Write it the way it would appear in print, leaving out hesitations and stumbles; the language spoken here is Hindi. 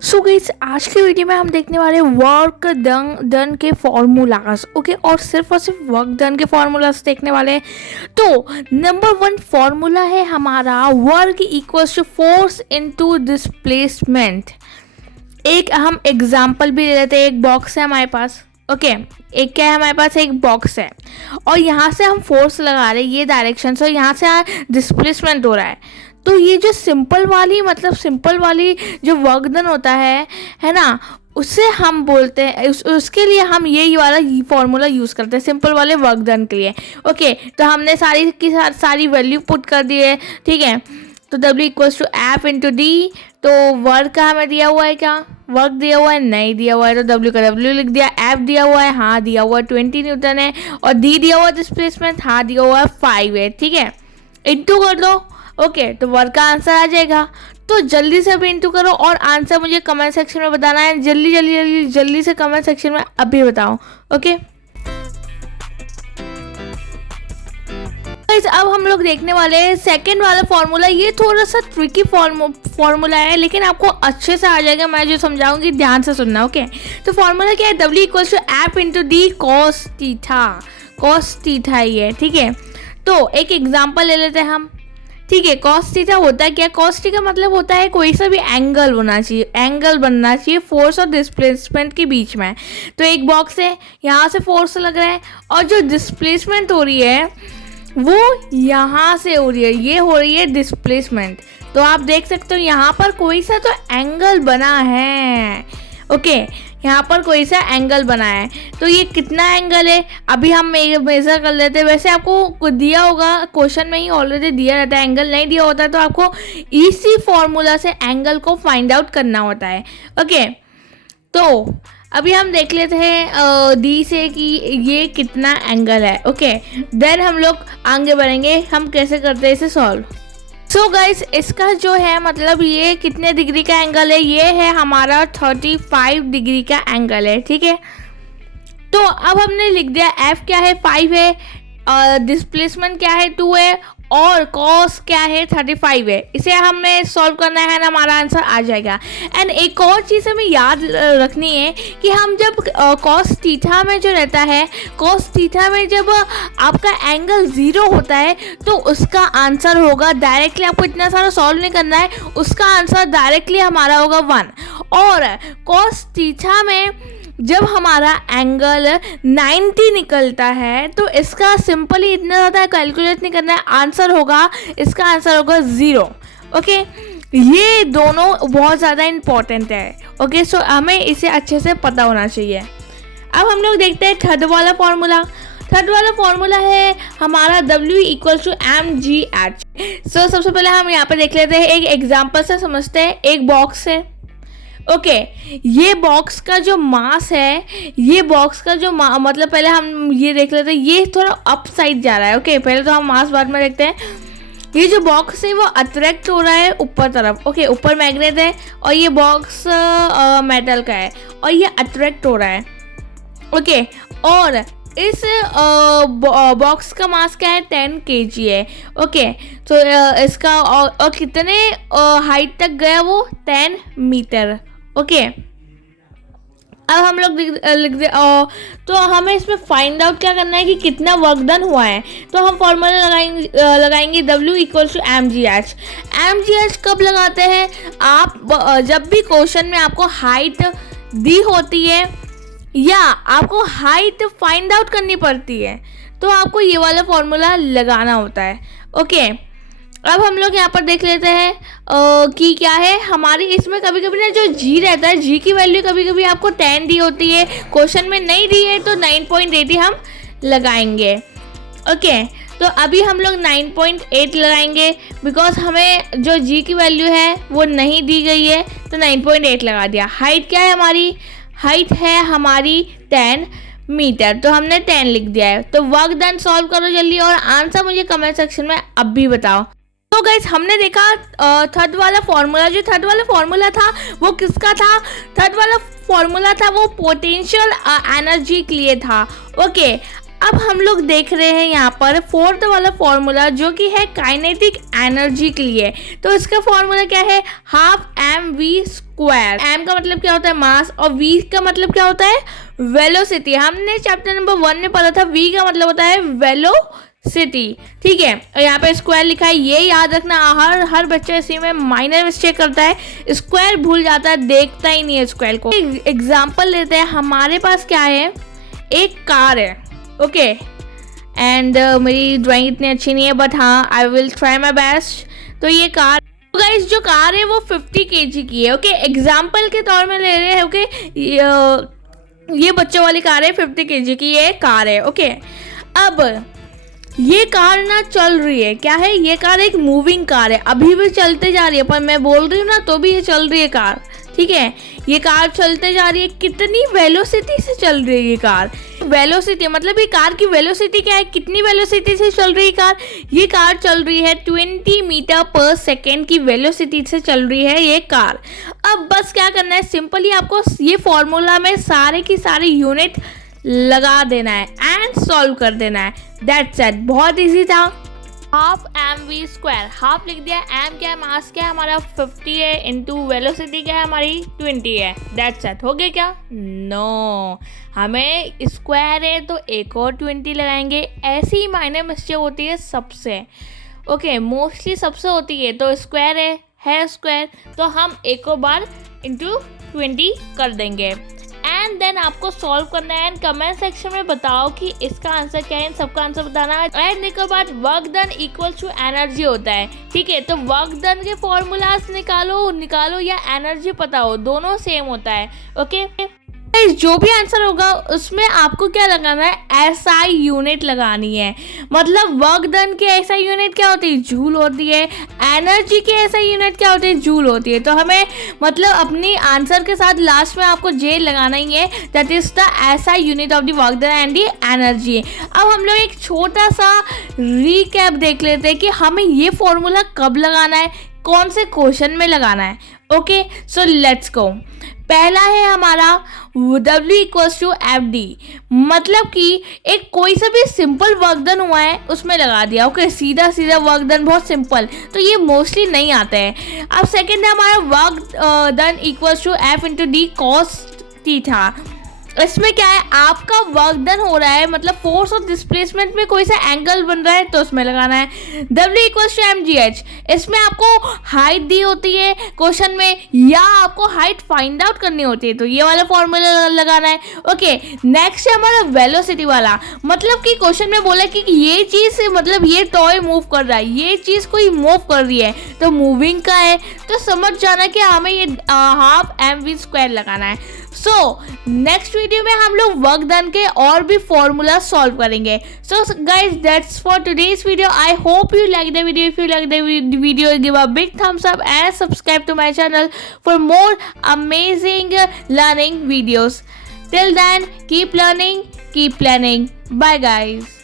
सो गाइस, आज के वीडियो में हम देखने वाले वर्क डन के फॉर्मूलाज। ओके, और सिर्फ वर्क डन के फॉर्मूलाज देखने वाले हैं। तो नंबर 1 फॉर्मूला है हमारा work equals to force into displacement. एक हम एग्जांपल भी ले लेते हैं। एक बॉक्स है हमारे पास। ओके, एक क्या है हमारे पास, एक बॉक्स है और यहाँ से हम फोर्स लगा रहे हैं ये डायरेक्शन से, और यहाँ से डिस्प्लेसमेंट हो रहा है। तो ये जो सिंपल वाली जो वर्क डन होता है ना, उससे हम बोलते हैं उसके लिए हम ये वाला फॉर्मूला यूज़ करते हैं सिंपल वाले वर्क डन के लिए। ओके, तो हमने सारी की सारी वैल्यू पुट कर दी है। ठीक है, तो W equals to f into d. तो वर्क का हमें दिया हुआ है, क्या वर्क दिया हुआ है, नहीं दिया हुआ है, तो W का W लिख दिया। एफ दिया हुआ है, हाँ दिया हुआ है 20 न्यूटन है, और डी दिया हुआ है डिस्प्लेसमेंट, हाँ दिया हुआ है 5 है। ठीक है, इंटू कर दो। ओके, तो वर्क का आंसर आ जाएगा। तो जल्दी से अभी इंटू करो और आंसर मुझे कमेंट सेक्शन में बताना है। जल्दी से कमेंट सेक्शन में अभी बताओ। ओके गाइस, अब हम लोग देखने वाले हैं सेकंड वाला फॉर्मूला। ये थोड़ा सा ट्रिकी फॉर्मूला है, लेकिन आपको अच्छे से आ जाएगा। मैं जो समझाऊंगी ध्यान से सुनना। ओके, तो फॉर्मूला क्या है, W equals to f into d cos theta ये। ठीक है, तो एक एग्जाम्पल ले लेते हैं हम। ठीक है, कॉस थीटा होता है क्या, कॉस थीटा मतलब होता है कोई सा भी एंगल बनना चाहिए फोर्स और डिस्प्लेसमेंट के बीच में। तो एक बॉक्स है, यहाँ से फोर्स लग रहा है और जो डिस्प्लेसमेंट हो रही है वो यहाँ से हो रही है, ये हो रही है डिस्प्लेसमेंट। तो आप देख सकते हो यहाँ पर कोई सा तो एंगल बना है। ओके, यहाँ पर कोई सा एंगल बना है। तो ये कितना एंगल है अभी हम मेजर कर लेते हैं। वैसे आपको दिया होगा क्वेश्चन में ही, ऑलरेडी दिया रहता है। एंगल नहीं दिया होता तो आपको इसी फॉर्मूला से एंगल को फाइंड आउट करना होता है। ओके, तो अभी हम देख लेते हैं डी से कि ये कितना एंगल है। ओके, देन हम लोग आगे बढ़ेंगे हम कैसे करते हैं इसे सॉल्व। सो गाइस, इसका जो है मतलब ये कितने डिग्री का एंगल है, ये है हमारा 35 डिग्री का एंगल है। ठीक है, तो अब हमने लिख दिया एफ क्या है 5 है, और डिस्प्लेसमेंट क्या है 2 है, और कॉस क्या है 35 है। इसे हमें सॉल्व करना है ना, हमारा आंसर आ जाएगा। एंड एक और चीज़ हमें याद रखनी है कि हम जब कॉस थीटा में जो रहता है, कॉस थीटा में जब आपका एंगल 0 होता है तो उसका आंसर होगा डायरेक्टली, आपको इतना सारा सॉल्व नहीं करना है, उसका आंसर डायरेक्टली हमारा होगा 1। और कॉस थीटा में जब हमारा एंगल 90 निकलता है तो इसका सिंपली इतना ज़्यादा कैलकुलेट नहीं करना है, इसका आंसर होगा 0। ओके, ये दोनों बहुत ज़्यादा इम्पॉर्टेंट है। ओके, सो हमें इसे अच्छे से पता होना चाहिए। अब हम लोग देखते हैं थर्ड वाला फॉर्मूला है हमारा W इक्वल टू mgh। सो सबसे पहले हम यहाँ पे देख लेते हैं, एक एग्जाम्पल से समझते हैं। एक बॉक्स है। ओके, ये बॉक्स का जो मास है, ये बॉक्स का जो मतलब पहले हम ये देख लेते हैं, ये थोड़ा अप साइड जा रहा है। ओके, पहले तो हम मास बाद में देखते हैं। ये जो बॉक्स है वो अट्रैक्ट हो रहा है ऊपर तरफ। ओके, ऊपर मैग्नेट है और ये बॉक्स मेटल का है और ये अट्रैक्ट हो रहा है। ओके, और इस बॉक्स का मास क्या है 10 kg है। ओके, तो इसका और कितने हाइट तक गया वो 10 मीटर। ओके, अब हम लोग लिख दे तो हमें इसमें फाइंड आउट क्या करना है कि कितना वर्क डन हुआ है। तो हम फॉर्मूला लगाएंगे W equals to mgh। mgh कब लगाते हैं आप, जब भी क्वेश्चन में आपको हाइट दी होती है या आपको हाइट फाइंड आउट करनी पड़ती है तो आपको ये वाला फॉर्मूला लगाना होता है। ओके, अब हम लोग यहाँ पर देख लेते हैं कि क्या है हमारी इसमें कभी कभी ना जो G रहता है, G की वैल्यू कभी कभी आपको 10 दी होती है, क्वेश्चन में नहीं दी है तो 9.8 हम लगाएंगे। ओके, तो अभी हम लोग 9.8 लगाएंगे बिकॉज हमें जो G की वैल्यू है वो नहीं दी गई है, तो 9.8 लगा दिया। हाइट क्या है हमारी, हाइट है हमारी 10 मीटर, तो हमने 10 लिख दिया है। तो वर्क डन सॉल्व करो जल्दी और आंसर मुझे कमेंट सेक्शन में अब भी बताओ। तो गाइस, हमने देखा थर्ड वाला फॉर्मूला था वो किसका था, थर्ड वाला फॉर्मूला था वो पोटेंशियल एनर्जी के लिए था। ओके, अब हम लोग देख रहे हैं यहाँ पर फोर्थ वाला फॉर्मूला जो कि है काइनेटिक एनर्जी के लिए। तो इसका फॉर्मूला क्या है, half m v square. M का मतलब क्या होता है, मास, और वी का मतलब क्या होता है, वेलोसिटी। हमने चैप्टर नंबर 1 में पढ़ा था, वी का मतलब होता है वेलोसिटी, ठीक है। और यहाँ पे स्क्वायर लिखा है, ये याद रखना, हर बच्चा इसी में माइनर मिस्टेक करता है, स्क्वायर भूल जाता है, देखता ही नहीं है स्क्वायर को। एग्जाम्पल लेते हैं, हमारे पास क्या है, एक कार है, ओके, एंड मेरी ड्राइंग इतनी अच्छी नहीं है, बट हाँ I will try my best. तो ये कार, गाइस जो कार है वो 50 kg की है, ओके, एग्जाम्पल के तौर में ले रहे हैं, ओके। ये बच्चों वाली कार है, 50 kg की ये कार है, ओके। अब ये कार ना चल रही है, क्या है, ये कार एक मूविंग कार है, अभी भी चलते जा रही है, पर मैं बोल रही हूँ ना तो भी ये चल रही है कार, ठीक है। ये कार चलते जा रही है, कितनी वेलोसिटी से चल रही है ये कार, वेलोसिटी मतलब ये कार की वेलोसिटी क्या है, कितनी वेलोसिटी से चल रही है कार, ये कार चल रही है 20 मीटर पर सेकेंड की वेलोसिटी से चल रही है ये कार। अब बस क्या करना है, सिंपली आपको ये फॉर्मूला में सारे की सारी यूनिट लगा देना है एंड सॉल्व कर देना है, दैट्स इट, बहुत इजी था। Half m v square, half लिख दिया, एम क्या है, मास क्या है हमारा 50 है, इंटू वेलोसिटी क्या है हमारी 20 है, दैट्स इट। हो गया क्या, नो, हमें स्क्वायर है तो एक और 20 लगाएंगे। ऐसी ही माइनर मिस्टेक होती है सबसे, ओके, मोस्टली सबसे होती है। तो स्क्वायर है स्क्वायर, तो हम एक और बार इंटू 20 कर देंगे एंड देन आपको सॉल्व करना है एंड कमेंट सेक्शन में बताओ कि इसका आंसर क्या है, इन सबका आंसर बताना है। एंड एक बाद work done equal to energy होता है, ठीक है। तो वर्क डन के फॉर्मूलाज निकालो या एनर्जी पता हो, दोनों सेम होता है, ओके। जो भी आंसर होगा उसमें आपको क्या लगाना है, एसआई यूनिट लगानी है। मतलब वर्क डन की एसआई यूनिट क्या होती है, जूल होती है, एनर्जी की एसआई यूनिट क्या होती है, जूल होती है। तो हमें मतलब अपनी आंसर के साथ लास्ट में आपको जे लगाना ही है, that is the SI unit of the work done and the energy. अब हम लोग एक छोटा सा रिकैप देख लेते हैं कि हमें ये फॉर्मूला कब लगाना है, कौन से क्वेश्चन में लगाना है, ओके। So let's go. पहला है हमारा W इक्वल्स टू FD, मतलब कि एक कोई सा भी सिंपल वर्क डन हुआ है उसमें लगा दिया, ओके, सीधा सीधा वर्क डन, बहुत सिंपल, तो ये मोस्टली नहीं आता है। अब सेकंड है हमारा work done equals to F into d cos theta. इसमें क्या है, आपका वर्क डन हो रहा है, मतलब फोर्स ऑफ डिस्प्लेसमेंट में कोई सा एंगल बन रहा है तो उसमें लगाना है। W इक्वल्स टू mgh, इसमें आपको हाइट दी होती है क्वेश्चन में, या आपको हाइट फाइंड आउट करनी होती है, तो ये वाला फॉर्मूला लगाना है, ओके। नेक्स्ट है हमारा वेलोसिटी वाला, मतलब कि क्वेश्चन में बोला कि ये चीज़, मतलब ये टॉय मूव कर रहा है, ये चीज़ कोई मूव कर रही है, तो मूविंग का है, तो समझ जाना कि हमें ये हाफ एम वी स्क्वायर लगाना है। सो नेक्स्ट वीडियो में हम लोग वर्क डन के और भी फॉर्मूला सॉल्व करेंगे। So guys that's for today's video. I hope you like the video. If you like the video, give a big thumbs up and subscribe to my channel for more amazing learning videos. Till then, keep learning, keep planning. Bye guys.